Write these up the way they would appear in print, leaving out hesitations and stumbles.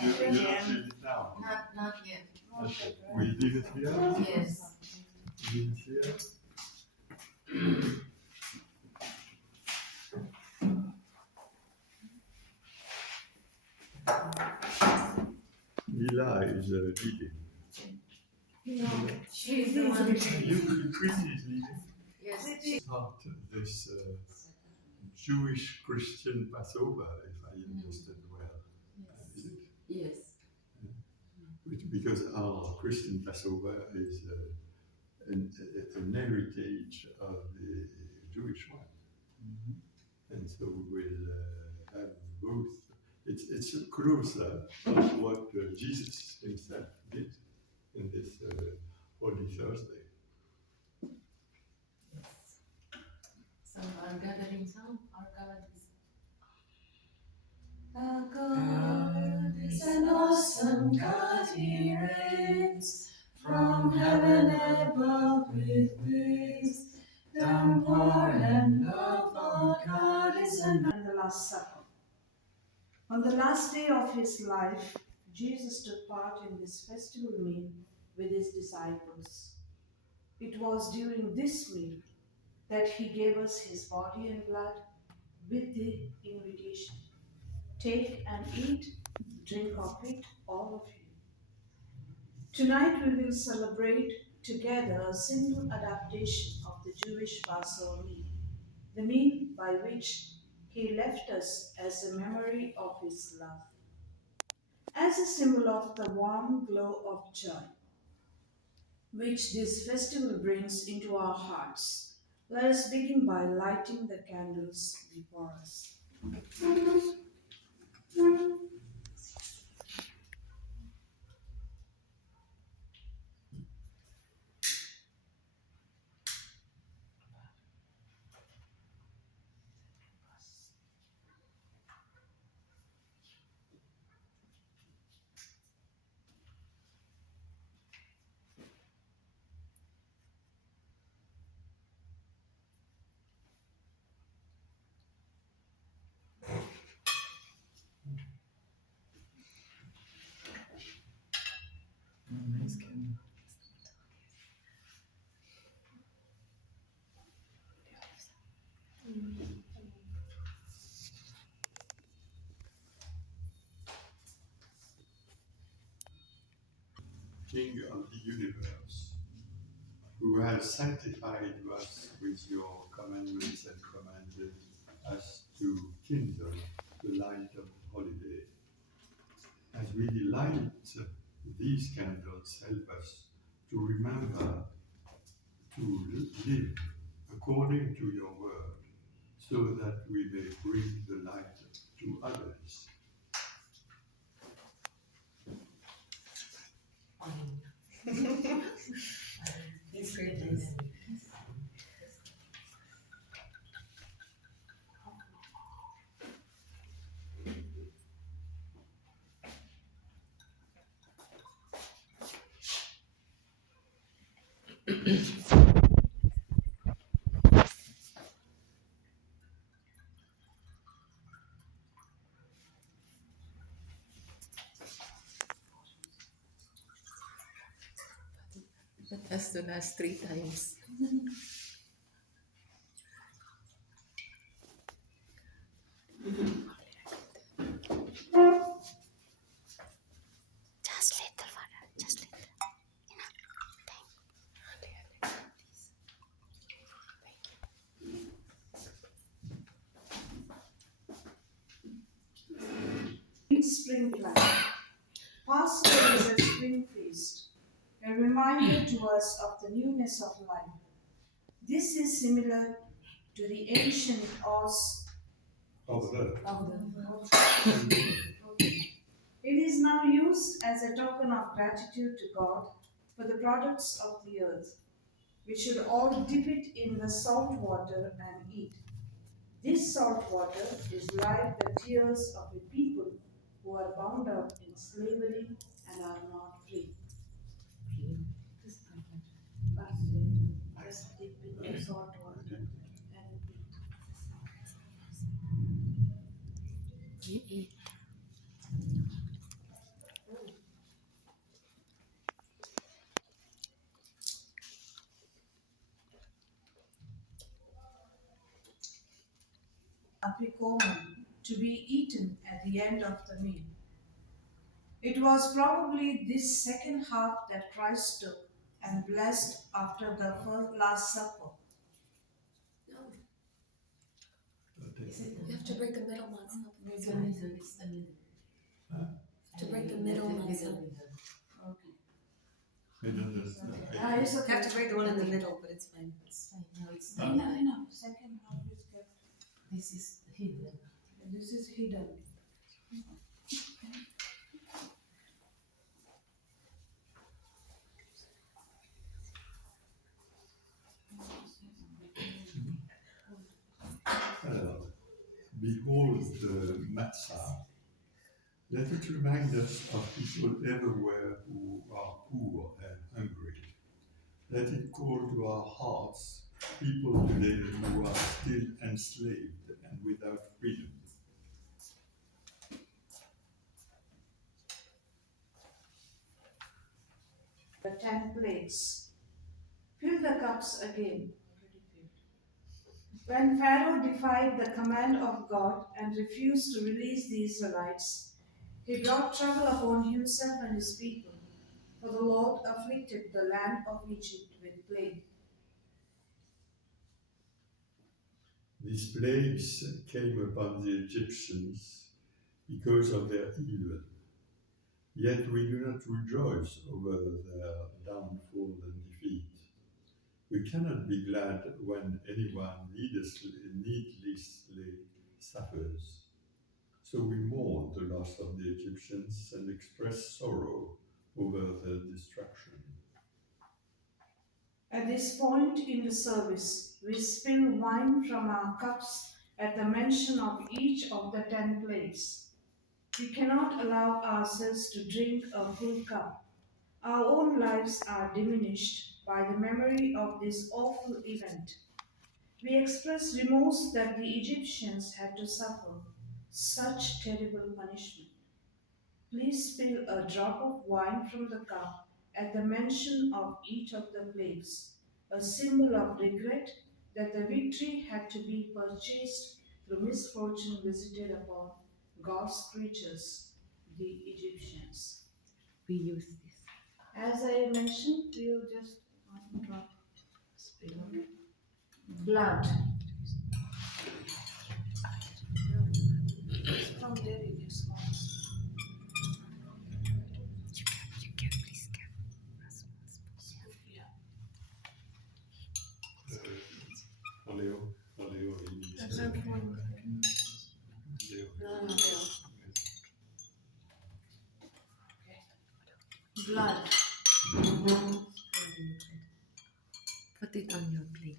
You don't read it now? Not yet. Okay. We leave it here? Yes. Leave it here? Lila is leading. No, she's the one. Chrissy is leading? Yes. Start this Jewish Christian Passover, if I understood well. Is it? Yes. Because our Christian Passover is an heritage of the Jewish one. And so we will have both. It's closer to what Jesus himself did in this Holy Thursday. So our gathering song, our God is an awesome God, He reigns from heaven above with wisdom, power, and love. Our God is an And the Last Supper. On the last day of his life, Jesus took part in this festival meal with his disciples. It was during this meal that he gave us his body and blood with the invitation, "Take and eat, drink of it, all of you." Tonight we will celebrate together a simple adaptation of the Jewish Passover meal, the meal by which he left us as a memory of his love. As a symbol of the warm glow of joy which this festival brings into our hearts, let us begin by lighting the candles before us. King of the universe, who has sanctified us with your commandments and commanded us to kindle the light of holiday. As we light these candles, help us to remember to live according to your word, so that we may bring the light to others. It's great. That has to last 3 times. just little, Father, just little. Spring plant. Passover is a spring feast, a reminder to us of the newness of life. This is similar to the ancient It is now used as a token of gratitude to God for the products of the earth. We should all dip it in the salt water and eat. This salt water is like the tears of a people who are bound up in slavery and are not free. Just dip in the salt water and eat. apicomum to be eaten at the end of the meal. It was probably this second half that Christ took and blessed after the Last Supper. No, Okay. is it You have to break the middle, not stop. It's the middle, it's the middle. To break the middle, not stop. Okay. You have to break the one in the middle, but it's fine. It's fine, no, it's I not. know, I know. Second half is kept. This is hidden. This is hidden. Alors, behold the matzah. Let it remind us of people everywhere who are poor and hungry. Let it call to our hearts people today who are still enslaved and without freedom. The 10 plagues. Fill the cups again. When Pharaoh defied the command of God and refused to release the Israelites, he brought trouble upon himself and his people, for the Lord afflicted the land of Egypt with plague. These plagues came upon the Egyptians because of their evil. Yet we do not rejoice over their downfall and defeat. We cannot be glad when anyone needlessly suffers. So we mourn the loss of the Egyptians and express sorrow over their destruction. At this point in the service, we spill wine from our cups at the mention of each of the 10 plagues. We cannot allow ourselves to drink a full cup. Our own lives are diminished by the memory of this awful event. We express remorse that the Egyptians had to suffer such terrible punishment. Please spill a drop of wine from the cup at the mention of each of the plagues, a symbol of regret that the victory had to be purchased through misfortune visited upon God's creatures, the Egyptians. We use this. As I mentioned, we'll just one drop spill blood. From there it is small. Léo, That's our phone. No. Blood. Put it on your plate.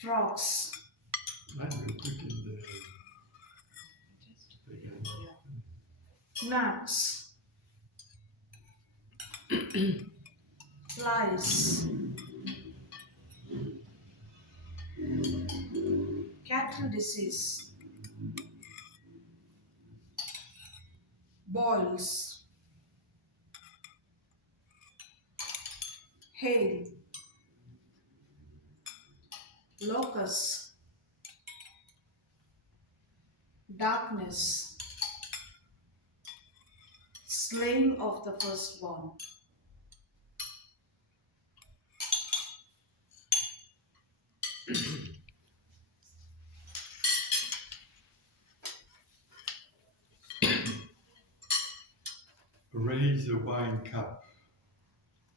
Frogs. I will put in the Nuts. Flies. Cattle disease. Boils. Hail. Locusts. Darkness. Slaying of the firstborn. raise the wine cup.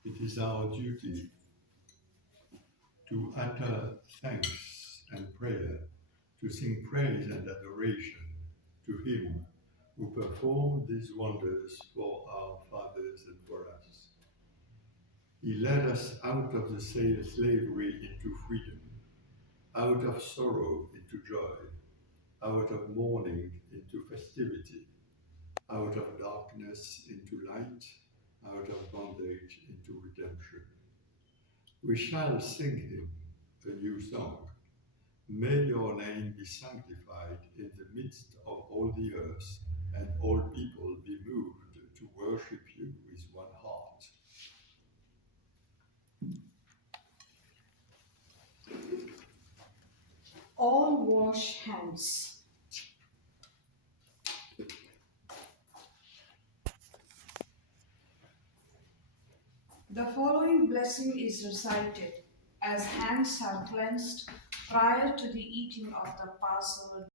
It is our duty to utter thanks and prayer, to sing praise and adoration to Him who performed these wonders for our fathers and for us. He led us out of the slavery into freedom, out of sorrow into joy, out of mourning into festivity, out of darkness into light, out of bondage into redemption. We shall sing Him a new song. May your name be sanctified in the midst of all the earth, and all people be moved to worship you with one heart. All wash hands. The following blessing is recited as hands are cleansed prior to the eating of the Passover